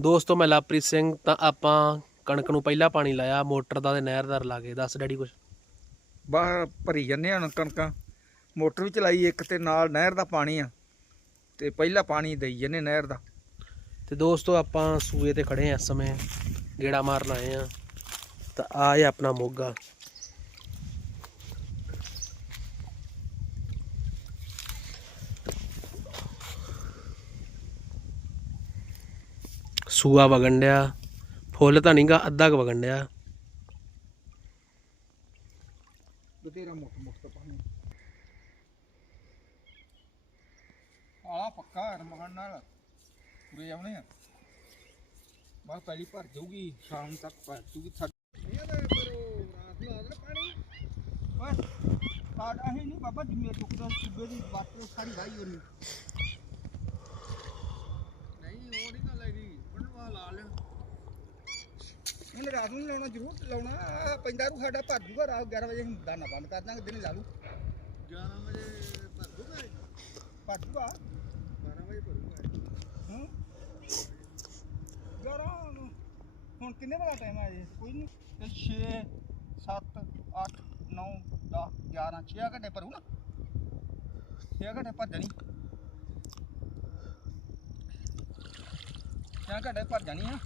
ਦੋਸਤੋ ਮੈਂ ਲਵਪ੍ਰੀਤ ਸਿੰਘ ਤਾਂ ਆਪਾਂ ਕਣਕ ਨੂੰ ਪਹਿਲਾ ਪਾਣੀ ਲਾਇਆ ਮੋਟਰ ਦਾ ਤੇ ਨਹਿਰ ਦਾ ਲਾ ਕੇ ਦੱਸ ਡੈਡੀ ਕੁਛ? ਬਾਹਰ ਭਰੀ ਜੰਨੇ ਹੁਣ ਕਣਕਾਂ। ਮੋਟਰ ਵੀ ਚਲਾਈ ਇੱਕ ਤੇ ਨਾਲ ਨਹਿਰ ਦਾ ਪਾਣੀ ਆ ਤੇ ਪਹਿਲਾ ਪਾਣੀ ਦੇਈ ਜੰਨੇ ਨਹਿਰ ਦਾ। ਤੇ ਦੋਸਤੋ ਆਪਾਂ ਸੂਏ ਤੇ ਖੜੇ ਆ ਇਸ ਸਮੇਂ ਗੇੜਾ ਮਾਰਨ ਆਏ ਆ। ਤਾਂ ਆ ਹੈ ਆਪਣਾ ਮੋਗਾ। ਸੂਆ ਵਗਣ ਡਿਆ, ਫੁੱਲ ਤਾਂ ਨਹੀਂਗਾ ਅੱਧਾ ਕੁ ਵਗਣ ਡਿਆ। ਬਤੇਰਾ ਮੁੱਖ ਮੁੱਖ ਤੋਂ ਪਾਣੀ। ਆਲਾ ਪੱਕਾ ਰਮਗਣ ਨਾਲ। ਪੂਰੇ ਆਉਣੇ ਆ। ਬਸ ਪਹਿਲੀ ਭਰ ਜਾਊਗੀ, ਸ਼ਾਮ ਤੱਕ ਭਰ ਜੂਗੀ ਥੱਕ ਪਾਣੀ। ਓਏ ਸਾਡ ਨਹੀਂ ਬਾਬਾ ਜਿੰਮੇ ਟੁਕਦਾ ਸੂਬੇ ਦੀ ਬਾਤ ਸਾਰੀ ਵਾਈ ਹੋਣੀ ਰਾਤ ਨੂੰ ਲਾਉਣਾ ਜ਼ਰੂਰ ਲਾਉਣਾ ਆਹ ਪੈਂਦਾ ਰੂ ਸਾਡਾ ਭਰ ਜੂਗਾ ਰਾਤ 11 ਵਜੇ ਅਸੀਂ ਦਾਣਾ ਬੰਦ ਕਰ ਦਾਂਗੇ ਦਿਨੇ ਲਾ ਲੂ 11 ਵਜੇ ਭਰ ਜੂਗਾ ਭਰ ਜੂਗਾ। 12 ਵਜੇ ਭਰੂਗਾ ਹਾਂ? 11 ਨੂੰ ਹੁਣ ਕਿੰਨੇ ਵਜੇ ਟਾਈਮ ਆ ਜੀ ਕੋਈ ਨਹੀਂ ਤੇ 6 7 8 9 10 11 6 ਘੰਟੇ ਭਰੂ ਨਾ 6 ਘੰਟੇ ਭੱਜਣੀ 6 ਘੰਟੇ ਭੱਜ ਜਾਣੀ ਆ।